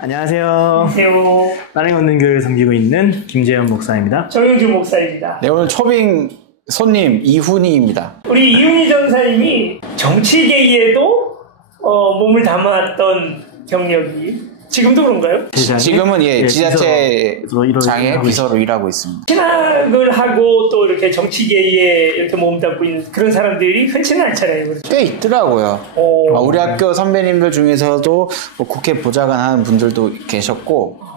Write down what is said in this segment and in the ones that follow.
안녕하세요. 안녕하세요. 나랑이 얻는 교회를 섬기고 있는 김재현 목사입니다. 정영주 목사입니다. 네, 오늘 초빙 손님 이훈희입니다. 우리 이훈희 전사님이 정치계에도 몸을 담았던 경력이 지금도 그런가요? 지금은 지자체 장애 비서로 있습니다. 일하고 있습니다. 신학을 하고 또 이렇게 정치계에 이렇게 몸 담고 있는 그런 사람들이 흔치는 않잖아요. 그렇죠? 꽤 있더라고요. 우리 학교 선배님들 중에서도 국회 보좌관 하는 분들도 계셨고,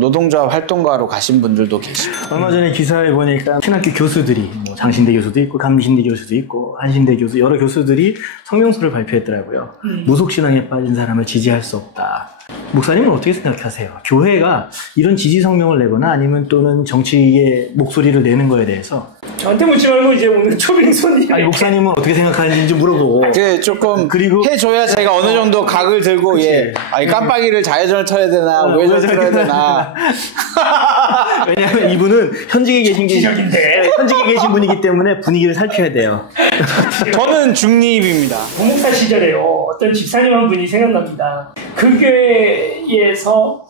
노동조합 활동가로 가신 분들도 계시고. 얼마 전에 기사에 보니까 신학교 교수들이 장신대 교수도 있고 감신대 교수도 있고 한신대 교수 여러 교수들이 성명서를 발표했더라고요. 무속신앙에 빠진 사람을 지지할 수 없다. 목사님은 어떻게 생각하세요? 교회가 이런 지지 성명을 내거나 아니면 또는 정치의 목소리를 내는 거에 대해서 저한테 묻지 말고 이제 오늘 초빙 손님. 아니 목사님은 어떻게 생각하는지 물어보고. 조금 그리고 해줘야 제가 어느 정도 각을 들고 깜빡이를 좌회전을 쳐야 되나 우회전을 쳐야 되나. 왜냐하면 이분은 현직에 계신 분이기 때문에 분위기를 살펴야 돼요. 저는 중립입니다. 부목사 시절에요. 어떤 집사님 한 분이 생각납니다. 그 교회에서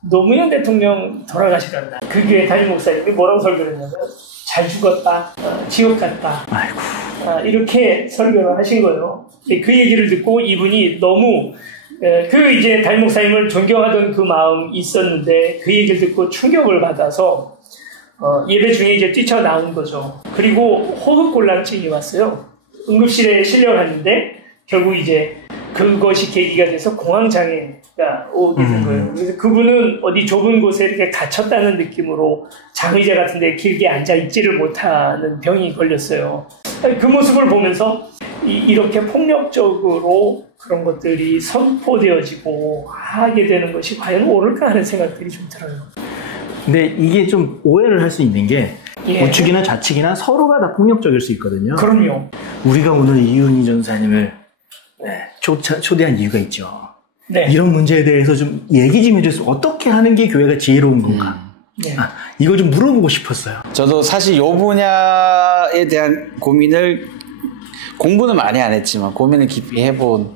노무현 대통령 돌아가시간다. 그 교회 담임 목사님이 뭐라고 설교를 했냐면 잘 죽었다, 지옥 갔다. 아이고. 이렇게 설교를 하신 거예요. 그 얘기를 듣고 이분이 너무 이제 담임 목사님을 존경하던 그 마음이 있었는데 그 얘기를 듣고 충격을 받아서 예배 중에 이제 뛰쳐나온 거죠. 그리고 호흡곤란증이 왔어요. 응급실에 실려갔는데 결국 이제 그것이 계기가 돼서 공황장애가 오게 된 거예요. 그래서 그분은 어디 좁은 곳에 이렇게 갇혔다는 느낌으로 장의자 같은 데 길게 앉아있지를 못하는 병이 걸렸어요. 그 모습을 보면서 이렇게 폭력적으로 그런 것들이 선포되어지고 하게 되는 것이 과연 옳을까 하는 생각들이 좀 들어요. 근데 이게 좀 오해를 할 수 있는 게 우측이나 좌측이나 서로가 다 폭력적일 수 있거든요. 그럼요. 우리가 오늘 이훈희 전사님을 초대한 이유가 있죠. 네. 이런 문제에 대해서 좀 얘기 좀 해줘서 어떻게 하는 게 교회가 지혜로운 건가. 이걸 좀 물어보고 싶었어요. 저도 사실 이 분야에 대한 고민을 공부는 많이 안 했지만 고민을 깊이 해본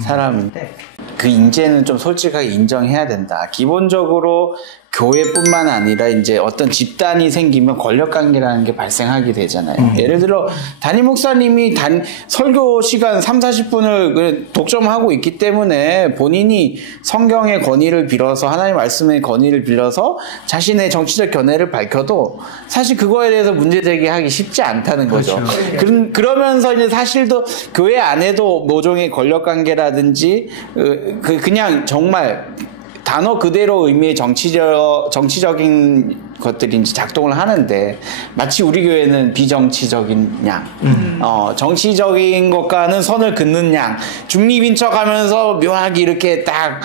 사람인데 그 인재는 좀 솔직하게 인정해야 된다. 기본적으로 교회뿐만 아니라 이제 어떤 집단이 생기면 권력관계라는 게 발생하게 되잖아요. 예를 들어 담임 목사님이 설교 시간 30-40분을 독점하고 있기 때문에 본인이 성경의 권위를 빌어서 하나님 말씀의 권위를 빌어서 자신의 정치적 견해를 밝혀도 사실 그거에 대해서 문제 제기하기 쉽지 않다는 거죠. 그렇죠. 그러면서 이제 사실도 교회 안에도 모종의 권력관계라든지 그냥 정말 단어 그대로 의미의 정치적인 것들이 이제 작동을 하는데 마치 우리 교회는 비정치적인 양, 정치적인 것과는 선을 긋는 양, 중립인 척하면서 묘하게 이렇게 딱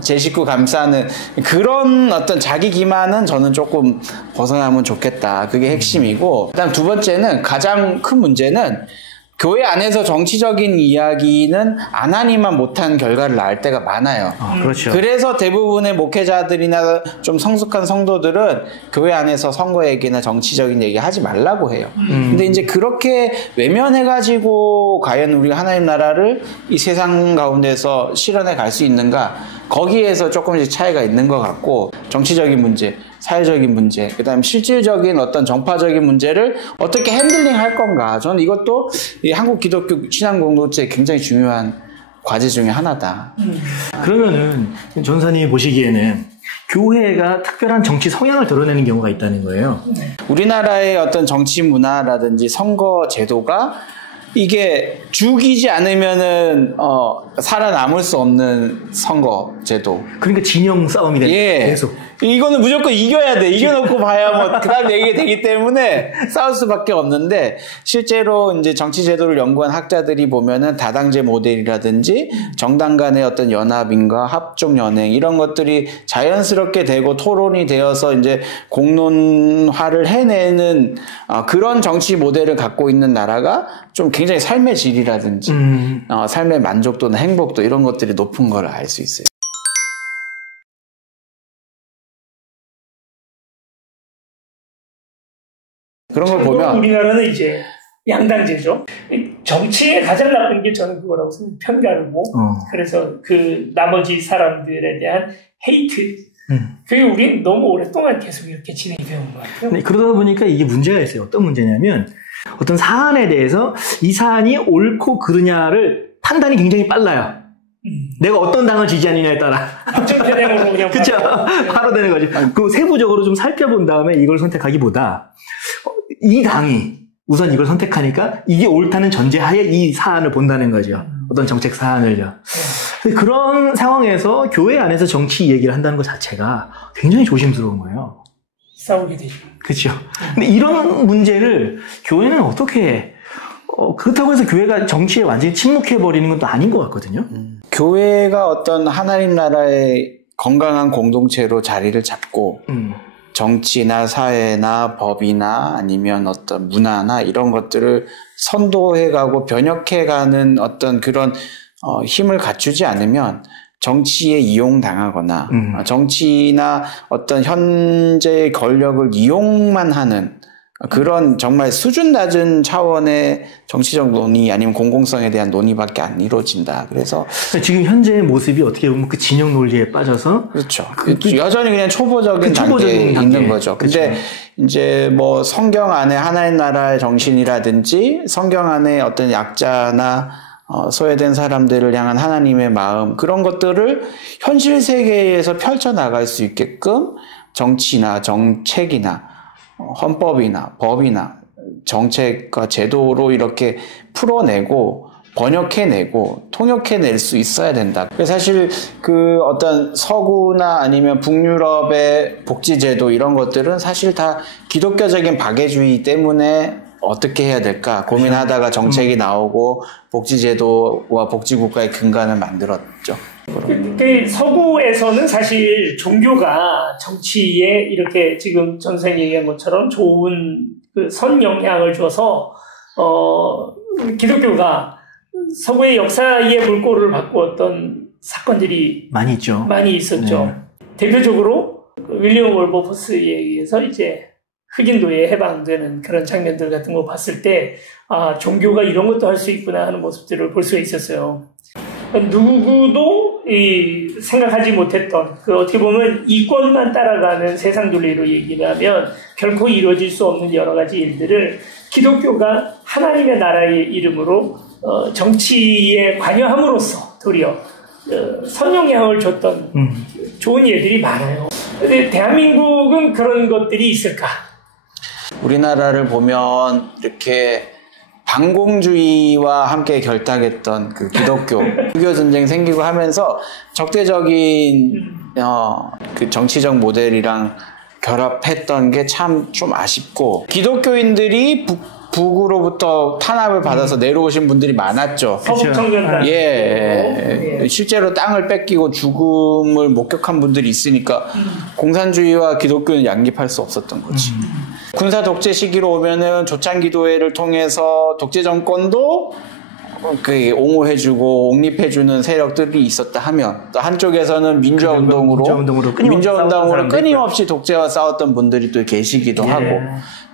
제 식구 감싸는 그런 어떤 자기 기만은 저는 조금 벗어나면 좋겠다. 그게 핵심이고, 그다음 두 번째는 가장 큰 문제는. 교회 안에서 정치적인 이야기는 안 하니만 못한 결과를 낳을 때가 많아요. 그렇죠. 그래서 대부분의 목회자들이나 좀 성숙한 성도들은 교회 안에서 선거 얘기나 정치적인 얘기 하지 말라고 해요. 근데 이제 그렇게 외면해가지고 과연 우리가 하나님 나라를 이 세상 가운데서 실현해 갈 수 있는가? 거기에서 조금씩 차이가 있는 것 같고, 정치적인 문제, 사회적인 문제, 그 다음에 실질적인 어떤 정파적인 문제를 어떻게 핸들링 할 건가. 저는 이것도 이 한국 기독교 신앙 공동체의 굉장히 중요한 과제 중에 하나다. 그러면은 전사님이 보시기에는 교회가 특별한 정치 성향을 드러내는 경우가 있다는 거예요. 우리나라의 어떤 정치 문화라든지 선거 제도가 이게 죽이지 않으면은 살아남을 수 없는 선거 제도. 그러니까 진영 싸움이 되는 계속. 이거는 무조건 이겨야 돼. 이겨놓고 봐야 그다음 얘기가 되기 때문에 싸울 수밖에 없는데, 실제로 이제 정치 제도를 연구한 학자들이 보면은 다당제 모델이라든지 정당 간의 어떤 연합인가 합종 연행 이런 것들이 자연스럽게 되고 토론이 되어서 이제 공론화를 해내는 그런 정치 모델을 갖고 있는 나라가 좀 굉장히 삶의 질이라든지 삶의 만족도나 행복도 이런 것들이 높은 걸 알 수 있어요. 그런 걸 보면 우리나라는 이제 양당제죠. 정치에 가장 나쁜 게 저는 그거라고 생각해요. 편가르고 그래서 그 나머지 사람들에 대한 헤이트 그게 우리는 너무 오랫동안 계속 이렇게 진행이 되는 것 같아요. 네, 그러다 보니까 이게 문제가 있어요. 어떤 문제냐면 어떤 사안에 대해서 이 사안이 옳고 그르냐를 판단이 굉장히 빨라요. 내가 어떤 당을 지지하느냐에 따라. 앞전편행으로 그냥 그쵸. 바로 되는 거지. 그 세부적으로 좀 살펴본 다음에 이걸 선택하기보다 이 당이 우선 이걸 선택하니까 이게 옳다는 전제하에 이 사안을 본다는 거죠. 어떤 정책 사안을요. 그런 상황에서 교회 안에서 정치 얘기를 한다는 것 자체가 굉장히 조심스러운 거예요. 싸우게 되죠. 그렇죠. 근데 이런 문제를 교회는 어떻게 그렇다고 해서 교회가 정치에 완전히 침묵해버리는 건 또 아닌 것 같거든요. 교회가 어떤 하나님 나라의 건강한 공동체로 자리를 잡고 정치나 사회나 법이나 아니면 어떤 문화나 이런 것들을 선도해가고 변혁해가는 어떤 그런 힘을 갖추지 않으면 정치에 이용당하거나 정치나 어떤 현재의 권력을 이용만 하는 그런 정말 수준 낮은 차원의 정치적 논의 아니면 공공성에 대한 논의밖에 안 이루어진다. 그래서 지금 현재의 모습이 어떻게 보면 그 진영 논리에 빠져서 그렇죠. 여전히 그냥 초보적인 단계에 있는 거죠. 근데 그렇죠. 이제 뭐 성경 안에 하나님 나라의 정신이라든지 성경 안에 어떤 약자나 소외된 사람들을 향한 하나님의 마음 그런 것들을 현실 세계에서 펼쳐나갈 수 있게끔 정치나 정책이나 헌법이나 법이나 정책과 제도로 이렇게 풀어내고 번역해내고 통역해낼 수 있어야 된다. 사실 그 어떤 서구나 아니면 북유럽의 복지제도 이런 것들은 사실 다 기독교적인 박애주의 때문에 어떻게 해야 될까 고민하다가 정책이 나오고 복지제도와 복지국가의 근간을 만들었죠. 서구에서는 사실 종교가 정치에 이렇게 지금 전 선생님 얘기한 것처럼 좋은 그 선영향을 줘서 기독교가 서구의 역사의 물꼬를 바꾸었던 사건들이 많이 있죠. 많이 있었죠. 네. 대표적으로 윌리엄 월버포스에 의해서 이제 흑인 노예에 해방되는 그런 장면들 같은 거 봤을 때 종교가 이런 것도 할 수 있구나 하는 모습들을 볼 수가 있었어요. 누구도 생각하지 못했던 어떻게 보면 이권만 따라가는 세상 논리로 얘기를 하면 결코 이루어질 수 없는 여러 가지 일들을 기독교가 하나님의 나라의 이름으로 정치에 관여함으로써 도리어 선영향을 줬던 좋은 예들이 많아요. 근데 대한민국은 그런 것들이 있을까? 우리나라를 보면 이렇게 반공주의와 함께 결탁했던 그 기독교 불교 전쟁 생기고 하면서 적대적인 그 정치적 모델이랑 결합했던 게 참 좀 아쉽고 기독교인들이 북으로부터 탄압을 받아서 내려오신 분들이 많았죠. 서북청년단. 예. 실제로 땅을 뺏기고 죽음을 목격한 분들이 있으니까 공산주의와 기독교는 양립할 수 없었던 거지. 군사 독재 시기로 오면은 조창기도회를 통해서 독재 정권도 옹호해주고 옹립해주는 세력들이 있었다 하면 또 한쪽에서는 민주화운동으로 끊임없이 독재와 싸웠던 분들이 또 계시기도 하고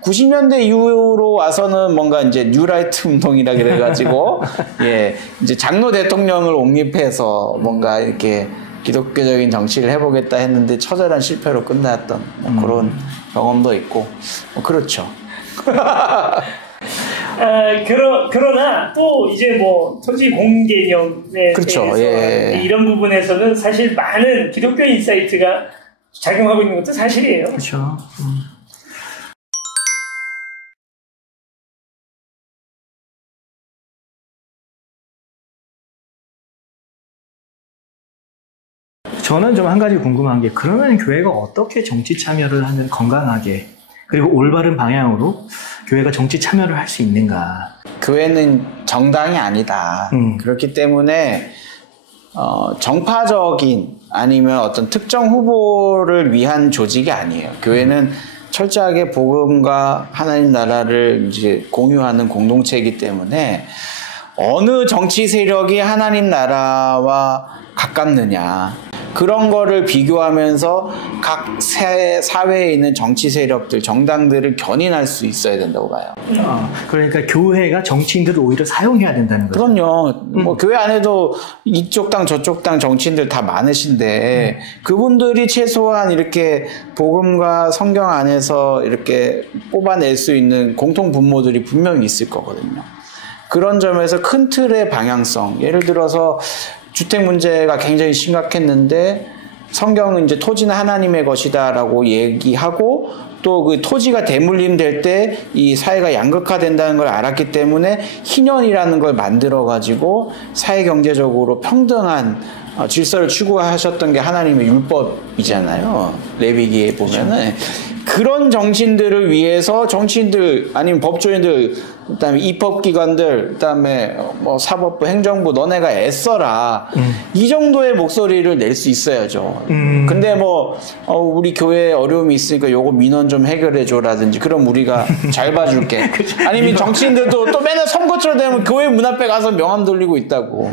90년대 이후로 와서는 뭔가 이제 뉴라이트 운동이라 그래가지고 이제 장로 대통령을 옹립해서 뭔가 이렇게 기독교적인 정치를 해보겠다 했는데 처절한 실패로 끝났던 그런 경험도 있고 그렇죠. 그러나 또 이제 뭐 토지 공개념에 그렇죠. 대해서 이런 부분에서는 사실 많은 기독교 인사이트가 작용하고 있는 것도 사실이에요. 그렇죠. 저는 좀 한 가지 궁금한 게 그러면 교회가 어떻게 정치 참여를 하면 건강하게 그리고 올바른 방향으로 교회가 정치 참여를 할 수 있는가? 교회는 정당이 아니다. 그렇기 때문에 정파적인 아니면 어떤 특정 후보를 위한 조직이 아니에요. 교회는 철저하게 복음과 하나님 나라를 이제 공유하는 공동체이기 때문에 어느 정치 세력이 하나님 나라와 가깝느냐 그런 거를 비교하면서 각 사회에 있는 정치 세력들, 정당들을 견인할 수 있어야 된다고 봐요. 그러니까 교회가 정치인들을 오히려 사용해야 된다는 거죠. 그럼요. 뭐 교회 안에도 이쪽 당 저쪽 당 정치인들 다 많으신데 그분들이 최소한 이렇게 복음과 성경 안에서 이렇게 뽑아낼 수 있는 공통 분모들이 분명히 있을 거거든요. 그런 점에서 큰 틀의 방향성, 예를 들어서 주택 문제가 굉장히 심각했는데 성경은 이제 토지는 하나님의 것이다라고 얘기하고 또 그 토지가 대물림 될 때 이 사회가 양극화된다는 걸 알았기 때문에 희년이라는 걸 만들어 가지고 사회 경제적으로 평등한 질서를 추구하셨던 게 하나님의 율법이잖아요. 레위기에 보면은 그런 정치인들을 위해서 정치인들 아니면 법조인들 그다음에 입법기관들 그다음에 뭐 사법부 행정부 너네가 애써라 이 정도의 목소리를 낼 수 있어야죠. 근데 뭐 우리 교회에 어려움이 있으니까 요거 민원 좀 해결해 줘라든지 그럼 우리가 잘 봐줄게. 아니면 정치인들도 또 맨날 선거철 되면 교회 문 앞에 가서 명함 돌리고 있다고.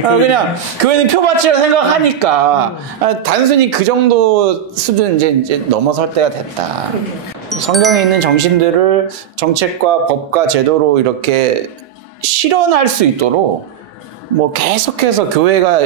그냥 교회는 표받치라 생각하니까 단순히 그 정도 수준 이제 넘어설 때가 됐다. 성경에 있는 정신들을 정책과 법과 제도로 이렇게 실현할 수 있도록 뭐 계속해서 교회가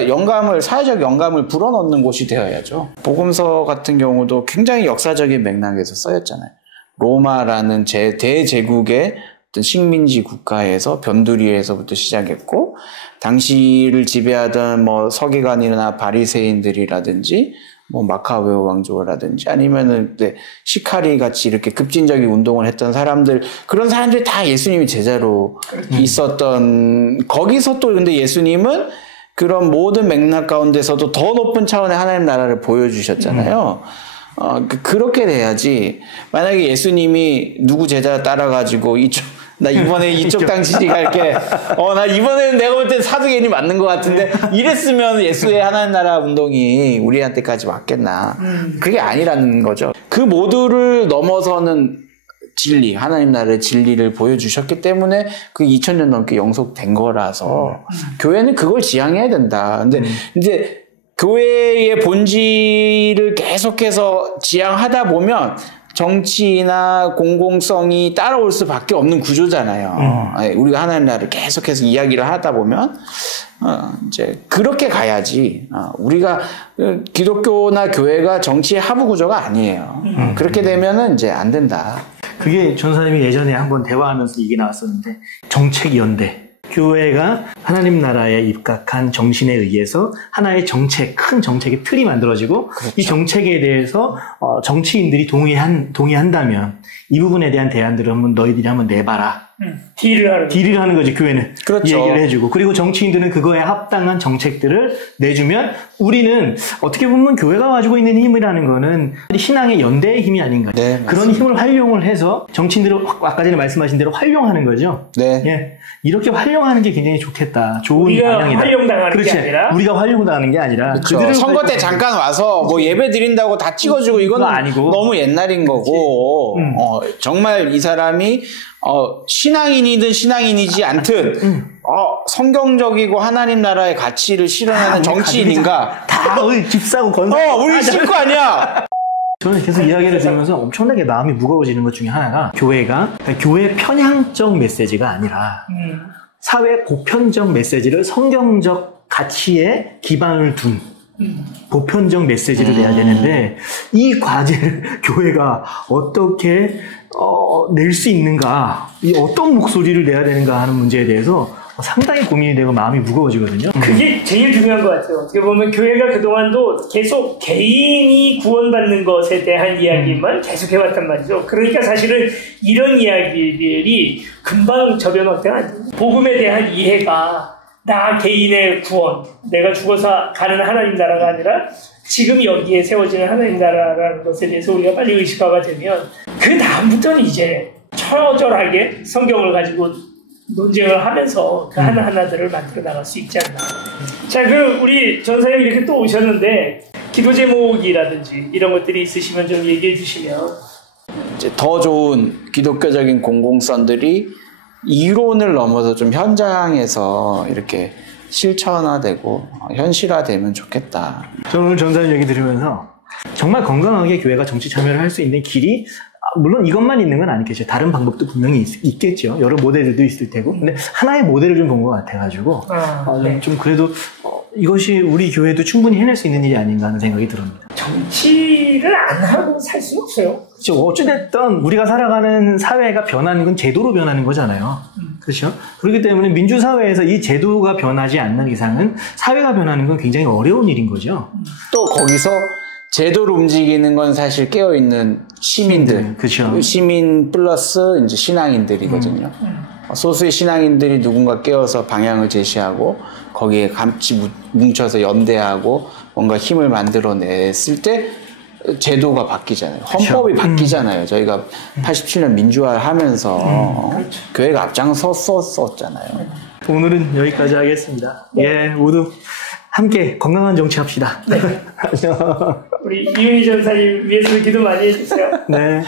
사회적 영감을 불어넣는 곳이 되어야죠. 복음서 같은 경우도 굉장히 역사적인 맥락에서 쓰였잖아요. 로마라는 대제국의 어떤 식민지 국가에서 변두리에서부터 시작했고 당시를 지배하던 뭐 서기관이나 바리새인들이라든지 뭐 마카베오 왕조라든지 아니면은 시카리 같이 이렇게 급진적인 운동을 했던 사람들 그런 사람들이 다 예수님이 제자로 있었던 거기서 또 근데 예수님은 그런 모든 맥락 가운데서도 더 높은 차원의 하나님 나라를 보여주셨잖아요. 그렇게 돼야지 만약에 예수님이 누구 제자 따라가지고 나 이번에 이쪽 당 지지 갈게. 나 이번에는 내가 볼 땐 사두개인이 맞는 것 같은데 이랬으면 예수의 하나님 나라 운동이 우리한테까지 왔겠나. 그게 아니라는 거죠. 그 모두를 넘어서는 진리, 하나님 나라의 진리를 보여주셨기 때문에 그 2000년 넘게 영속된 거라서 교회는 그걸 지향해야 된다. 근데 이제 교회의 본질을 계속해서 지향하다 보면 정치나 공공성이 따라올 수밖에 없는 구조잖아요. 우리가 하나님 나라를 계속해서 이야기를 하다 보면 이제 그렇게 가야지. 우리가 기독교나 교회가 정치의 하부 구조가 아니에요. 그렇게 되면은 이제 안 된다. 그게 전사님이 예전에 한번 대화하면서 얘기 나왔었는데 정책연대. 교회가 하나님 나라에 입각한 정신에 의해서 하나의 큰 정책의 틀이 만들어지고 그렇죠. 이 정책에 대해서 정치인들이 동의한다면 이 부분에 대한 대안들을 너희들이 한번 내봐라. 딜을 하는 거지 교회는. 그렇죠. 얘기를 해주고 그리고 정치인들은 그거에 합당한 정책들을 내주면 우리는 어떻게 보면 교회가 가지고 있는 힘이라는 거는 신앙의 연대의 힘이 아닌가. 네, 그런 힘을 활용을 해서 정치인들을 아까 전에 말씀하신 대로 활용하는 거죠. 네. 예. 이렇게 활용하는 게 굉장히 좋겠다. 좋은 우리가 방향이다. 활용당하는 게 아니라 우리가 활용당하는 게 아니라 그렇죠. 선거 때 잠깐 와서 뭐 예배 드린다고 다 찍어주고 이건 아니고 너무 옛날인 거고 정말 이 사람이 신앙인이든 신앙인이지 않든 성경적이고 하나님 나라의 가치를 실현하는 정치인인가? 다 우리 집 사고 건설 우리 집 거 아니야. 저는 계속 이야기를 들으면서 엄청나게 마음이 무거워지는 것 중에 하나가 교회가 교회 편향적 메시지가 아니라 사회 보편적 메시지를 성경적 가치에 기반을 둔 보편적 메시지를 내야 되는데 이 과제를 교회가 어떻게 낼 수 있는가, 이 어떤 목소리를 내야 되는가 하는 문제에 대해서 상당히 고민이 되고 마음이 무거워지거든요. 그게 제일 중요한 것 같아요. 어떻게 보면 교회가 그동안도 계속 개인이 구원받는 것에 대한 이야기만 계속 해왔단 말이죠. 그러니까 사실은 이런 이야기들이 금방 저변화가 아니에요. 복음에 대한 이해가 나 개인의 구원, 내가 죽어서 가는 하나님 나라가 아니라 지금 여기에 세워지는 하나님 나라라는 것에 대해서 우리가 빨리 의식화가 되면 그 다음부터는 이제 처절하게 성경을 가지고 논쟁을 하면서 그 하나하나들을 만들어 나갈 수 있지 않나. 자, 그럼 우리 전사님 이렇게 또 오셨는데 기도 제목이라든지 이런 것들이 있으시면 좀 얘기해 주시면. 이제 더 좋은 기독교적인 공공성들이 이론을 넘어서 좀 현장에서 이렇게 실천화되고 현실화되면 좋겠다. 저는 오늘 전사님 얘기 들으면서 정말 건강하게 교회가 정치 참여를 할 수 있는 길이 물론 이것만 있는 건 아니겠죠. 다른 방법도 분명히 있겠죠. 여러 모델들도 있을 테고. 근데 하나의 모델을 좀 본 것 같아가지고 네. 좀 그래도 이것이 우리 교회도 충분히 해낼 수 있는 일이 아닌가 하는 생각이 들었습니다. 정치를 안 하고 살 수는 없어요. 그렇죠. 어찌됐든 우리가 살아가는 사회가 변하는 건 제도로 변하는 거잖아요. 그렇죠. 그렇기 때문에 민주사회에서 이 제도가 변하지 않는 이상은 사회가 변하는 건 굉장히 어려운 일인 거죠. 또 거기서 제도를 움직이는 건 사실 깨어있는 시민들. 그렇죠. 시민 플러스 이제 신앙인들이거든요. 소수의 신앙인들이 누군가 깨어서 방향을 제시하고 거기에 같이 뭉쳐서 연대하고 뭔가 힘을 만들어냈을 때 제도가 바뀌잖아요. 헌법이 바뀌잖아요. 저희가 87년 민주화를 하면서 그렇죠. 교회가 앞장섰었잖아요. 오늘은 여기까지 하겠습니다. 예, 모두 함께 건강한 정치합시다. 네. 우리 이윤희 전사님 위해서 기도 많이 해주세요. 네.